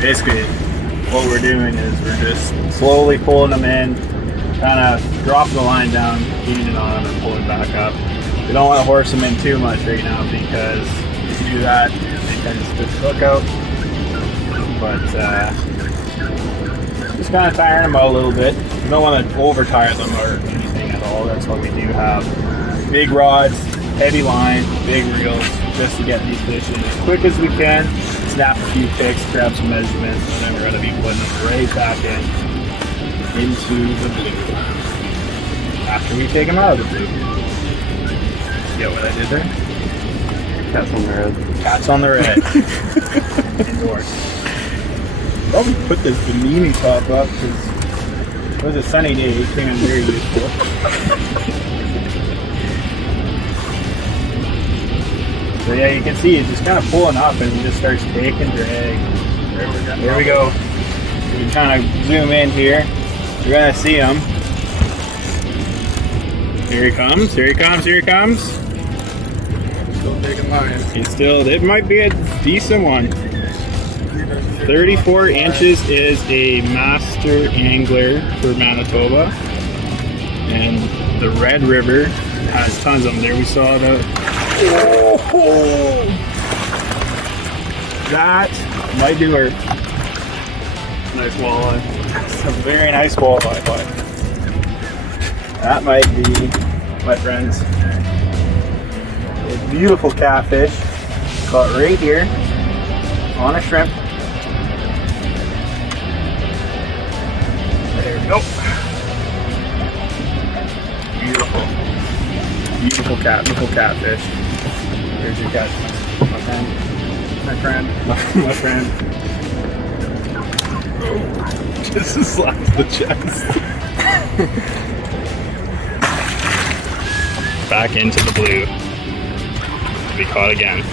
basically what we're doing is we're just slowly pulling them in, kind of drop the line down, getting it on them and pull it back up. We don't want to horse them in too much right now because if you do that, they kind of spit the hook out. But just kind of tiring them out a little bit. We don't want to over tire them or anything at all. That's why we do have big rods, heavy line, big reels, just to get these fish in as quick as we can, snap a few picks, grab some measurements, and then we're going to be putting them right back into the blue after we take them out of the blue. Get what I did there? Cats on the red. Cats on the red. Indoors. Probably put this bimini top up because it was a sunny day. It came in very useful. So yeah, you can see it's just kind of pulling up and it just starts taking drag. There we go. We kind of zoom in here. You're gonna see him. Here he comes. Here he comes. Here he comes. Still taking mine. He's still. It might be a decent one. 34 inches is a master angler for Manitoba, and the Red River has tons of them. There we saw the. Oh, that might be her. Nice walleye. It's a very nice walleye, but that might be, my friends, a beautiful catfish caught right here on a shrimp. There we go. Beautiful catfish. Here's your catch, my friend. My friend. Oh, just slaps the chest. Back into the blue. To be caught again.